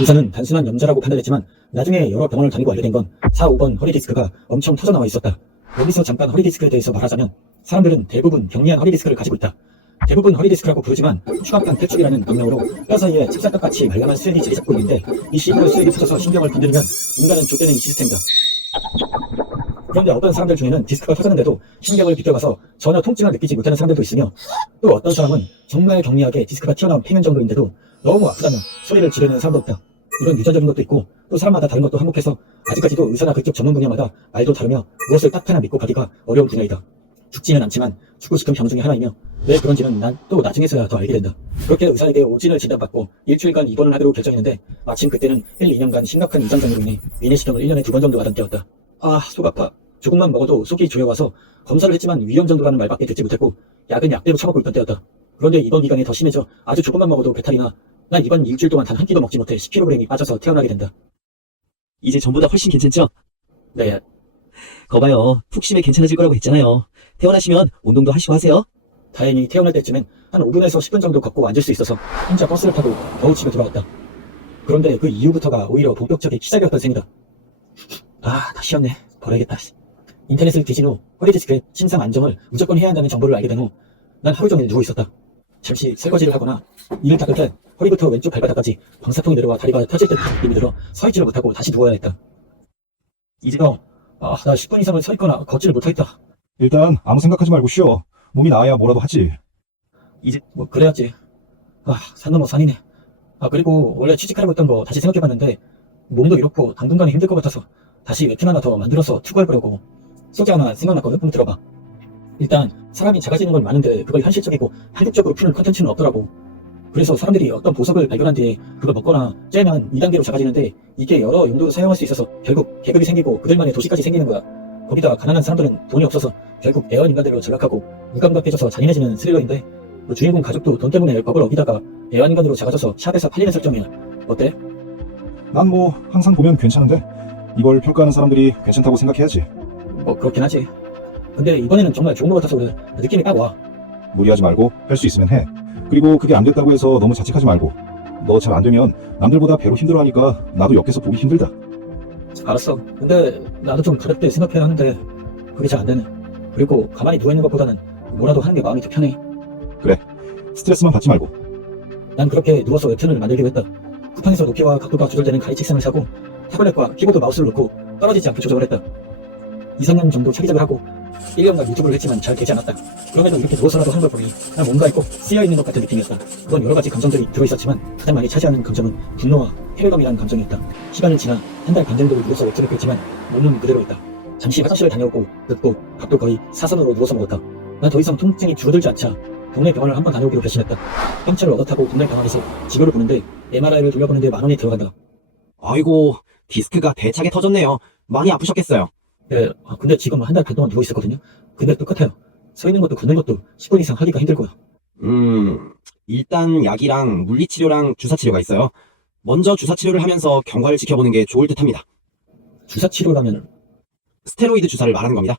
의사는 단순한 염좌라고 판단했지만 나중에 여러 병원을 다니고 알게 된 건 4, 5번 허리디스크가 엄청 터져나와 있었다. 여기서 잠깐 허리디스크에 대해서 말하자면 사람들은 대부분 경미한 허리디스크를 가지고 있다. 대부분 허리디스크라고 부르지만 추압판 퇴축이라는 병명으로 뼈 사이에 찹쌀떡같이 말랑한 수액이 자리 잡고 있는데 이 시골 수액이 터져서 신경을 건드리면 인간은 좆되는 이 시스템이다. 그런데 어떤 사람들 중에는 디스크가 터졌는데도 신경을 비껴가서 전혀 통증을 느끼지 못하는 사람들도 있으며 또 어떤 사람은 정말 경미하게 디스크가 튀어나온 폐면 정도인데도 너무 아프다며 소리를 지르는 사람도 없다. 이런 유전적인 것도 있고 또 사람마다 다른 것도 한몫해서 아직까지도 의사나 그쪽 전문 분야마다 말도 다르며 무엇을 딱 하나 믿고 가기가 어려운 분야이다. 죽지는 않지만 죽고 싶은 병 중에 하나이며 왜 그런지는 난 또 나중에서야 더 알게 된다. 그렇게 의사에게 오진을 진단받고 일주일간 입원을 하기로 결정했는데 마침 그때는 1, 2년간 심각한 위장병으로 인해 위내시경을 1년에 2번 정도 하던 때였다. 아, 속 아파. 조금만 먹어도 속이 조여와서 검사를 했지만 위험 정도라는 말밖에 듣지 못했고 약은 약대로 처먹고 있던 때였다. 그런데 이번 기간이 더 심해져 아주 조금만 먹어도 배탈이 나 난 이번 일주일 동안 단 한 끼도 먹지 못해 10kg이 빠져서 태어나게 된다. 이제 전보다 훨씬 괜찮죠? 네, 거봐요. 푹 쉬면 괜찮아질 거라고 했잖아요. 퇴원하시면 운동도 하시고 하세요. 다행히 태어날 때쯤엔 한 5분에서 10분 정도 걷고 앉을 수 있어서 혼자 버스를 타고 겨우 집에 돌아왔다. 그런데 그 이후부터가 오히려 본격적인 시작이었던 셈이다. 아, 다 쉬었네. 버려야겠다. 인터넷을 뒤진 후 허리디스크의 신상 안정을 무조건 해야 한다는 정보를 알게 된 후 난 하루 종일 누워 있었다. 잠시 설거지를 하거나 이를 닦을 때 허리부터 왼쪽 발바닥까지 방사통이 내려와 다리가 펴질 듯한 느낌이 들어 서 있지를 못하고 다시 누워야 했다. 이제요. 나 10분 이상을 서 있거나 걷지를 못하겠다. 일단 아무 생각하지 말고 쉬어. 몸이 나아야 뭐라도 하지. 이제 뭐 그래야지. 산 넘어 산이네. 그리고 원래 취직하려고 했던 거 다시 생각해봤는데 몸도 이렇고 당분간은 힘들 것 같아서 다시 웹툰 하나 더 만들어서 투고할 거라고. 소재 하나 생각났거든. 한번 들어봐. 일단 사람이 작아지는 건 많은데 그걸 현실적이고 한국적으로 푸는 컨텐츠는 없더라고. 그래서 사람들이 어떤 보석을 발견한 뒤에 그걸 먹거나 째면 2단계로 작아지는데 이게 여러 용도로 사용할 수 있어서 결국 계급이 생기고 그들만의 도시까지 생기는 거야. 거기다 가난한 사람들은 돈이 없어서 결국 애완 인간들로 전락하고 무감각해져서 잔인해지는 스릴러인데 주인공 가족도 돈 때문에 법을 어기다가 애완 인간으로 작아져서 샵에서 팔리는 설정이야. 어때? 난 뭐 항상 보면 괜찮은데 이걸 평가하는 사람들이 괜찮다고 생각해야지. 뭐 그렇긴 하지. 근데 이번에는 정말 좋은 것 같아서 그래. 느낌이 딱 와. 무리하지 말고 할 수 있으면 해. 그리고 그게 안 됐다고 해서 너무 자책하지 말고. 너 잘 안 되면 남들보다 배로 힘들어하니까 나도 옆에서 보기 힘들다. 알았어. 근데 나도 좀 가볍게 생각해야 하는데 그게 잘 안 되네. 그리고 가만히 누워있는 것보다는 뭐라도 하는 게 마음이 더 편해. 스트레스만 받지 말고. 난 그렇게 누워서 웹툰을 만들기로 했다. 쿠팡에서 높이와 각도가 조절되는 가위 책상을 사고 타블렛과 키보드 마우스를 놓고 떨어지지 않게 조정을 했다. 2, 3년 정도 차기작을 하고 1년간 유튜브를 했지만 잘 되지 않았다. 그럼에도 이렇게 누워서라도 하는 걸 보니 난 뭔가에 꼭 쓰여있는 것 같은 느낌이었다. 그건 여러 가지 감정들이 들어있었지만 가장 많이 차지하는 감정은 분노와 해외감이라는 감정이었다. 시간이 지나 한 달 반 정도 누워서 웹툰을 펼지만 몸은 그대로 있다. 잠시 화장실을 다녀오고 눕고 밥도 거의 사선으로 누워서 먹었다. 난 더 이상 통증이 줄어들지 않자 동네 병원을 한번 다녀오기로 결심했다. 형체를 얻어 타고 동네 병원에서 진료를 보는데 MRI를 돌려보는데 10,000원이 들어간다. 아이고, 디스크가 대차게 터졌네요. 많이 아프셨겠어요. 네, 근데 지금 한 달 반 동안 누워 있었거든요. 근데 똑같아요. 서 있는 것도 걷는 것도 10분 이상 하기가 힘들고요. 일단 약이랑 물리치료랑 주사치료가 있어요. 먼저 주사치료를 하면서 경과를 지켜보는 게 좋을 듯 합니다. 주사 치료라면 스테로이드 주사를 말하는 겁니다.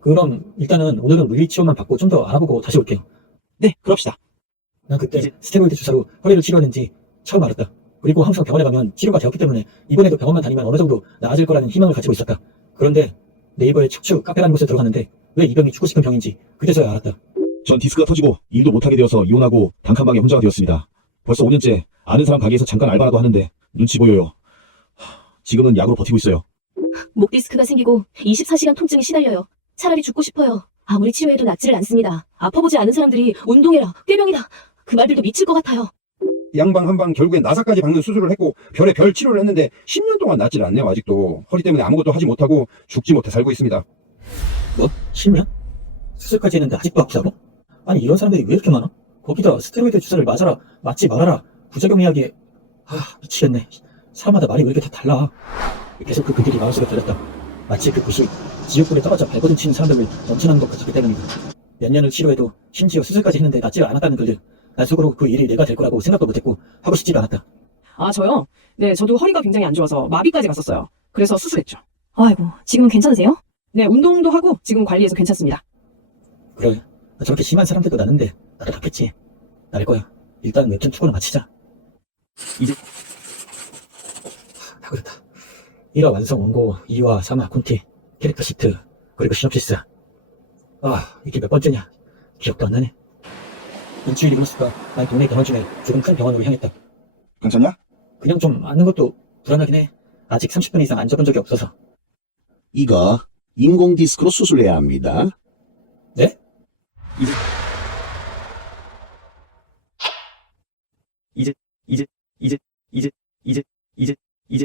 그럼 일단은 오늘은 물리치료만 받고 좀 더 알아보고 다시 올게요. 네, 그럽시다. 난 그때 스테로이드 주사로 허리를 치료했는지 처음 알았다. 그리고 항상 병원에 가면 치료가 되었기 때문에 이번에도 병원만 다니면 어느 정도 나아질 거라는 희망을 가지고 있었다. 그런데 네이버에 척추 카페라는 곳에 들어갔는데 왜 이 병이 죽고 싶은 병인지 그때서야 알았다. 전 디스크가 터지고 일도 못하게 되어서 이혼하고 단칸방에 혼자가 되었습니다. 벌써 5년째 아는 사람 가게에서 잠깐 알바라도 하는데 눈치 보여요. 지금은 약으로 버티고 있어요. 목 디스크가 생기고 24시간 통증에 시달려요. 차라리 죽고 싶어요. 아무리 치료해도 낫지를 않습니다. 아파보지 않은 사람들이 운동해라, 꾀병이다. 그 말들도 미칠 것 같아요. 양방 한방 결국엔 나사까지 박는 수술을 했고 별의 별 치료를 했는데 10년 동안 낫질 않네요. 아직도 허리 때문에 아무것도 하지 못하고 죽지 못해 살고 있습니다. 뭐? 10년? 수술까지 했는데 아직도 아프다고? 아니 이런 사람들이 왜 이렇게 많아? 거기다 스테로이드 주사를 맞아라, 맞지 말아라, 부작용 이야기에 미치겠네. 사람마다 말이 왜 이렇게 다 달라. 계속 그 글들이 마음속에 들렸다. 마치 그 글이 지옥불에 떨어져 발버둥 치는 사람들을 넘쳐나는 것 같았기 때문이다. 몇 년을 치료해도 심지어 수술까지 했는데 낫지가 않았다는 글들. 난 속으로 그 일이 내가 될 거라고 생각도 못했고 하고 싶지도 않았다. 저요? 네, 저도 허리가 굉장히 안 좋아서 마비까지 갔었어요. 그래서 수술했죠. 아이고, 지금은 괜찮으세요? 네, 운동도 하고 지금 관리해서 괜찮습니다. 그래, 저렇게 심한 사람들도 나는데 나도 낫겠지. 날 거야. 일단 웹툰 투고는 마치자. 다 그렇다. 1화 완성 원고, 2화 3화 콘티, 캐릭터 시트, 그리고 시놉시스. 이게 몇 번째냐? 기억도 안 나네. 일주일 리무스가 난 동네 병원 중에 조금 큰 병원으로 향했다. 괜찮냐? 그냥 좀 앉는 것도 불안하긴 해. 아직 30분 이상 앉아본 적이 없어서. 이거 인공 디스크로 수술해야 합니다. 네? 이제